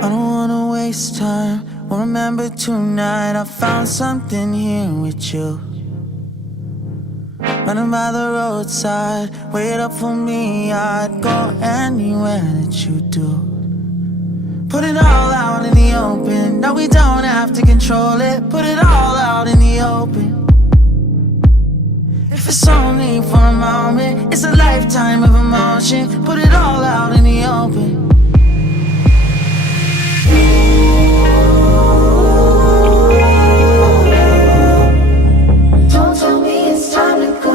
I don't wanna waste time. Well, remember tonight I found something here with you. Running by the roadside, wait up for me. I'd go anywhere that you do. Put it all out in the open. No, we don't have to control it. Put it all out in the open. If it's only for a moment, it's a lifetime of emotion. Put it all out in the open. Don't tell me it's time to go.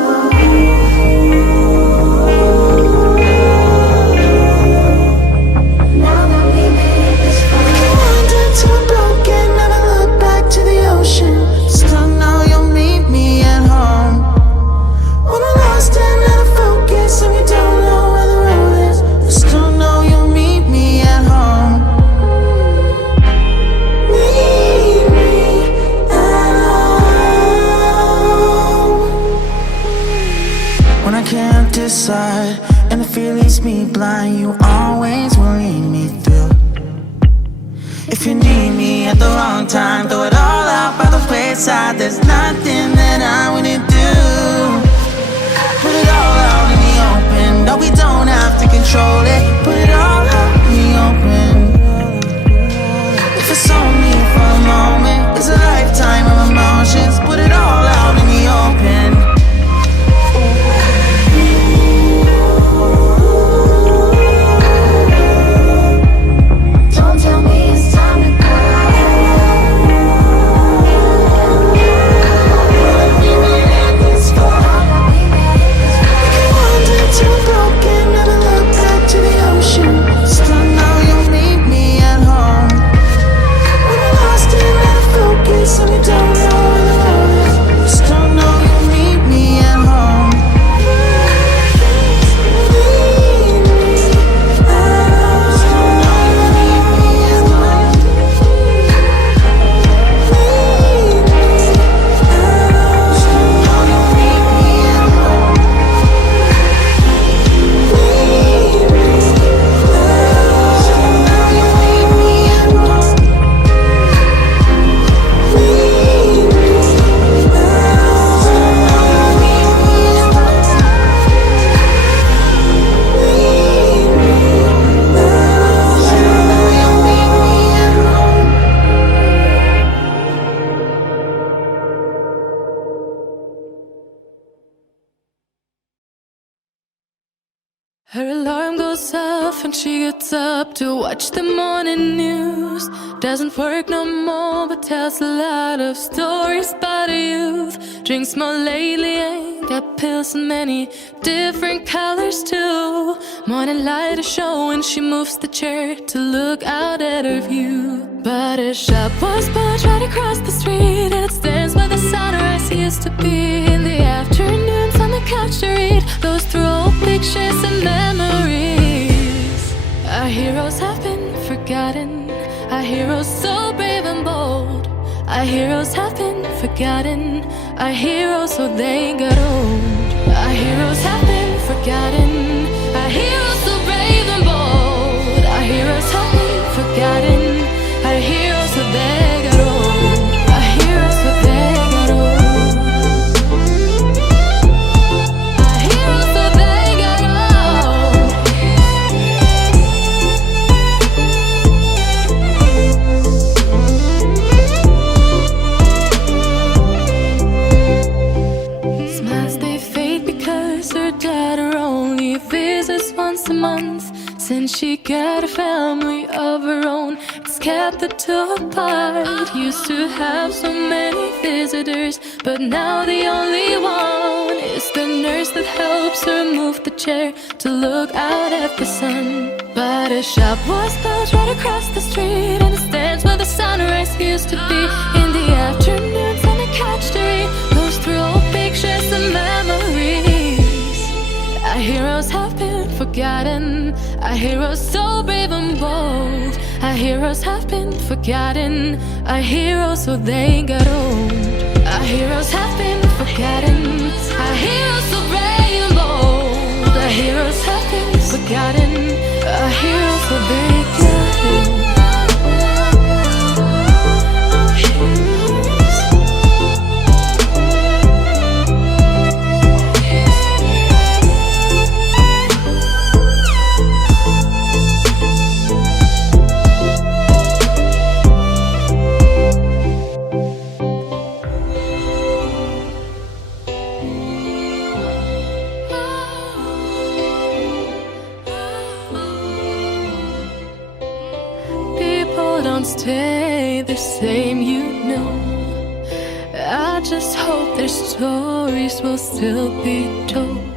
Now that we made this far, wandered to a broken, never look back to the ocean. Still know you'll meet me at home. When we're lost and out of focus and we don't know where the road is, I still know you'll meet me at home. Meet me at home. When I can't decide and the fear leaves me blind, you always will lead me through. If you need me at the wrong time, throw it all out by the wayside. There's nothing that I wouldn't do. Put it all out in the open. No, we don't have to control it. Put it all out in the open. If it's only for a moment, it's a lifetime of emotions. Put it all out in the open. don't tell me it's time to go. We made it this far. Wandered to a broken, never look back to the ocean. Still know you'll meet me at home. When we're lost and out of focus and we don't know where the road is, still know you'll meet me at home. Meet me at home. Still know you'll meet me at home. Meet me at home. Still know you'll meet me at home. Meet me at home. Still know you'll meet me at home. Meet me at home. Still know you'll meet me at home. Meet me at home. Still know you'll meet me at home. Her alarm goes off and she gets up to watch the morning news. Doesn't work no more but tells a lot of stories about her youth. Drinks more lately, ain't got pills in many different colors too. Morning light is showing, she moves the chair to look out at her view. But her shop was built right across the street, and it stands where the sunrise used to be. In the afternoons on the couch to read, goes through old pictures and memories. Our heroes have been forgotten, our heroes so brave and bold. Our heroes have been forgotten, our heroes so they got old. Our heroes have been forgotten, our heroes so brave and bold. Our heroes have been forgotten, our heroes so they got old. Our heroes so they got old. Our heroes so they got old. Smiles they fade because her daughter only visits once a month. Since she got a family of her own, it's kept the two apart. Used to have so many visitors, but now the only one is the nurse that helps her move the chair to look out at the sun. But her shop was built right across the street, and it stands where the sunrise used to be. In the afternoons on the couch to read, goes through old pictures and memories. Our heroes have been forgotten, our heroes so brave and bold. Our heroes have been forgotten, our heroes so they got old. Our heroes have been forgotten, our heroes so brave and bold. Our heroes have been forgotten, our heroes so they got old. don't stay the same, you know. I just hope their stories will still be told.